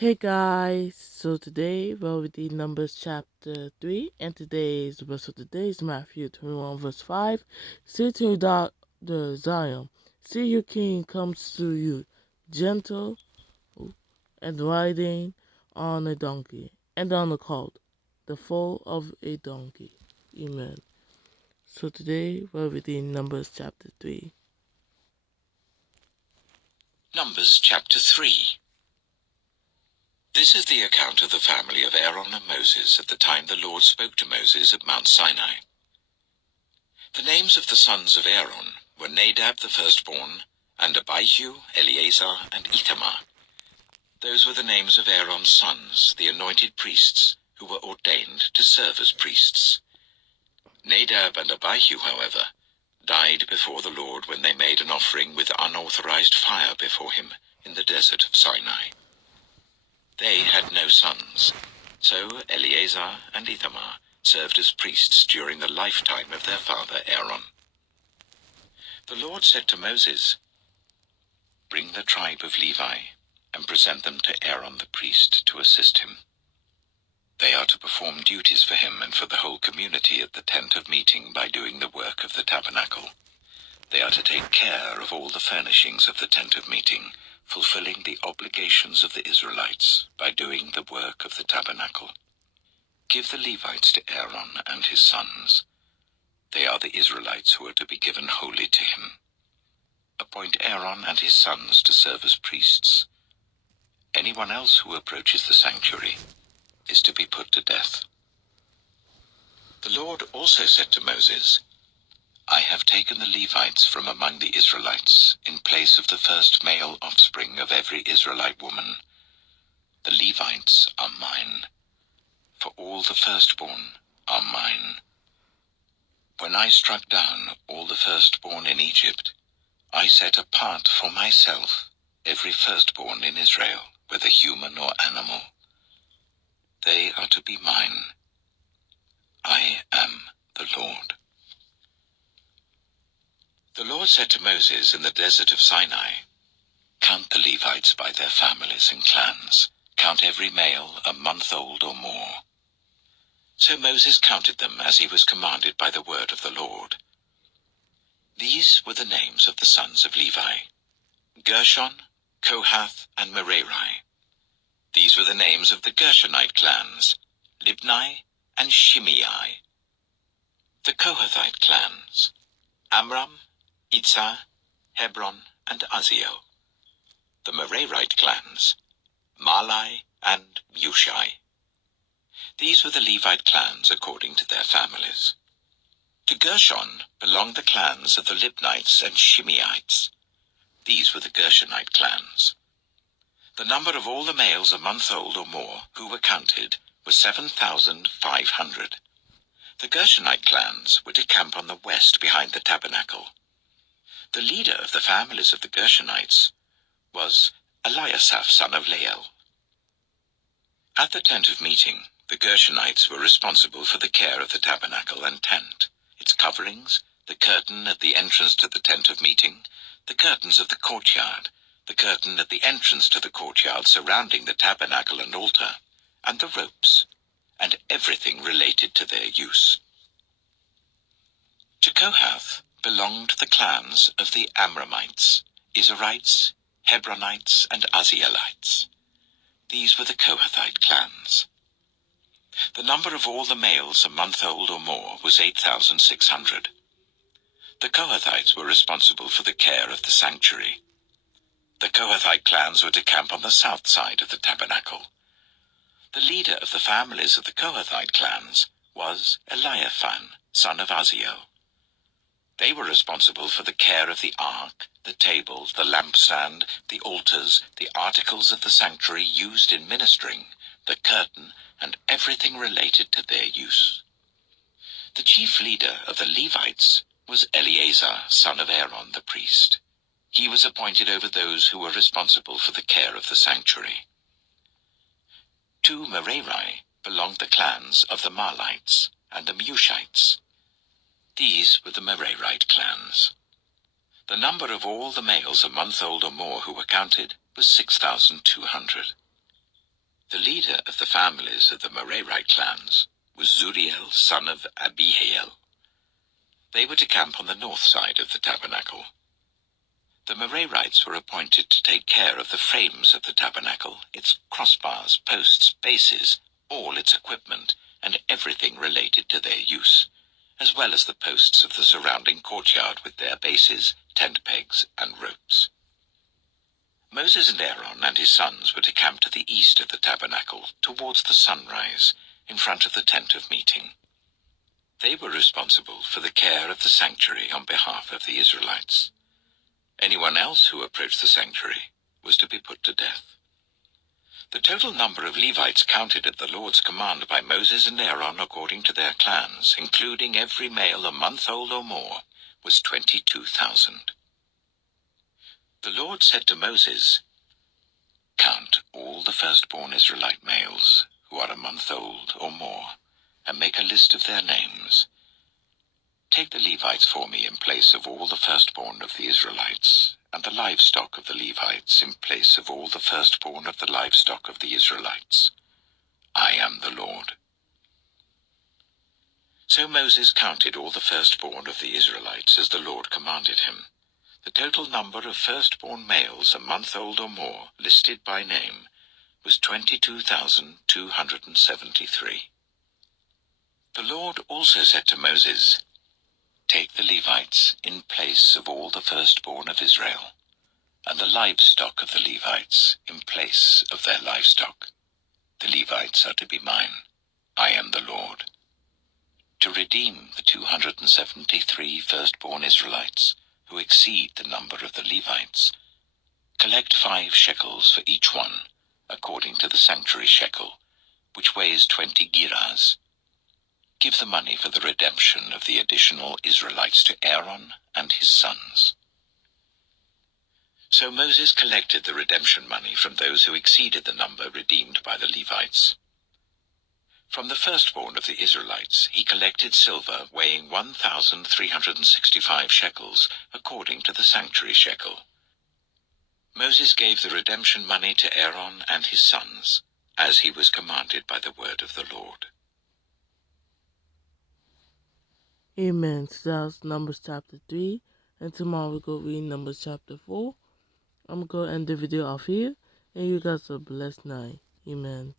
Hey guys, so today we're reading Numbers chapter 3, and today's verse of the day is Matthew 21 verse 5. Say to the Zion, see your king comes to you, gentle and riding on a donkey, and on a colt, the foal of a donkey. Amen. So today we're reading Numbers chapter 3. Numbers chapter 3. This is the account of the family of Aaron and Moses at the time the Lord spoke to Moses at Mount Sinai. The names of the sons of Aaron were Nadab the firstborn, and Abihu, Eleazar, and Ithamar. Those were the names of Aaron's sons, the anointed priests, who were ordained to serve as priests. Nadab and Abihu, however, died before the Lord when they made an offering with unauthorized fire before him in the desert of Sinai. They had no sons, so Eleazar and Ithamar served as priests during the lifetime of their father Aaron. The Lord said to Moses, "Bring the tribe of Levi and present them to Aaron the priest to assist him. They are to perform duties for him and for the whole community at the tent of meeting by doing the work of the tabernacle. They are to take care of all the furnishings of the tent of meeting, fulfilling the obligations of the Israelites by doing the work of the tabernacle. Give the Levites to Aaron and his sons. They are the Israelites who are to be given wholly to him. Appoint Aaron and his sons to serve as priests. Anyone else who approaches the sanctuary is to be put to death." The Lord also said to Moses, "I have taken the Levites from among the Israelites in place of the first male offspring of every Israelite woman. The Levites are mine, for all the firstborn are mine. When I struck down all the firstborn in Egypt, I set apart for myself every firstborn in Israel, whether human or animal. They are to be mine. I am the Lord." The Lord said to Moses in the desert of Sinai, "Count the Levites by their families and clans. Count every male a month old or more." So Moses counted them as he was commanded by the word of the Lord. These were the names of the sons of Levi: Gershon, Kohath, and Merari. These were the names of the Gershonite clans: Libni and Shimei. The Kohathite clans: Amram, Itzah, Hebron, and Uzziel. The Merarite clans: Malai and Mushai. These were the Levite clans according to their families. To Gershon belonged the clans of the Libnites and Shimeites. These were the Gershonite clans. The number of all the males a month old or more who were counted was 7,500. The Gershonite clans were to camp on the west behind the tabernacle. The leader of the families of the Gershonites was Eliasaph son of Lael. At the tent of meeting, the Gershonites were responsible for the care of the tabernacle and tent, its coverings, the curtain at the entrance to the tent of meeting, the curtains of the courtyard, the curtain at the entrance to the courtyard surrounding the tabernacle and altar, and the ropes, and everything related to their use. To Kohath belonged the clans of the Amramites, Izharites, Hebronites, and Uzzielites. These were the Kohathite clans. The number of all the males a month old or more was 8,600. The Kohathites were responsible for the care of the sanctuary. The Kohathite clans were to camp on the south side of the tabernacle. The leader of the families of the Kohathite clans was Eliaphan, son of Uzziel. They were responsible for the care of the ark, the tables, the lampstand, the altars, the articles of the sanctuary used in ministering, the curtain, and everything related to their use. The chief leader of the Levites was Eleazar, son of Aaron the priest. He was appointed over those who were responsible for the care of the sanctuary. To Merari belonged the clans of the Mahlites and the Mushites. These were the Merarite clans. The number of all the males a month old or more who were counted was 6,200. The leader of the families of the Merarite clans was Zuriel, son of Abihail. They were to camp on the north side of the tabernacle. The Merarites were appointed to take care of the frames of the tabernacle, its crossbars, posts, bases, all its equipment, and everything related to their use, as well as the posts of the surrounding courtyard with their bases, tent pegs, and ropes. Moses and Aaron and his sons were to camp to the east of the tabernacle, towards the sunrise, in front of the tent of meeting. They were responsible for the care of the sanctuary on behalf of the Israelites. Anyone else who approached the sanctuary was to be put to death. The total number of Levites counted at the Lord's command by Moses and Aaron according to their clans, including every male a month old or more, was 22,000. The Lord said to Moses, "Count all the firstborn Israelite males who are a month old or more, and make a list of their names. Take the Levites for me in place of all the firstborn of the Israelites, and the livestock of the Levites in place of all the firstborn of the livestock of the Israelites. I am the Lord." So Moses counted all the firstborn of the Israelites as the Lord commanded him. The total number of firstborn males a month old or more, listed by name, was 22,273. The Lord also said to Moses, "Take the Levites in place of all the firstborn of Israel, and the livestock of the Levites in place of their livestock. The Levites are to be mine. I am the Lord. To redeem the 273 firstborn Israelites, who exceed the number of the Levites, collect 5 shekels for each one, according to the sanctuary shekel, which weighs 20 gerahs. Give the money for the redemption of the additional Israelites to Aaron and his sons." So Moses collected the redemption money from those who exceeded the number redeemed by the Levites. From the firstborn of the Israelites he collected silver weighing 1,365 shekels, according to the sanctuary shekel. Moses gave the redemption money to Aaron and his sons, as he was commanded by the word of the Lord. Amen. So that was Numbers chapter 3. And tomorrow we'll go read Numbers chapter 4. I'm going to end the video off here. And you guys have a blessed night. Amen.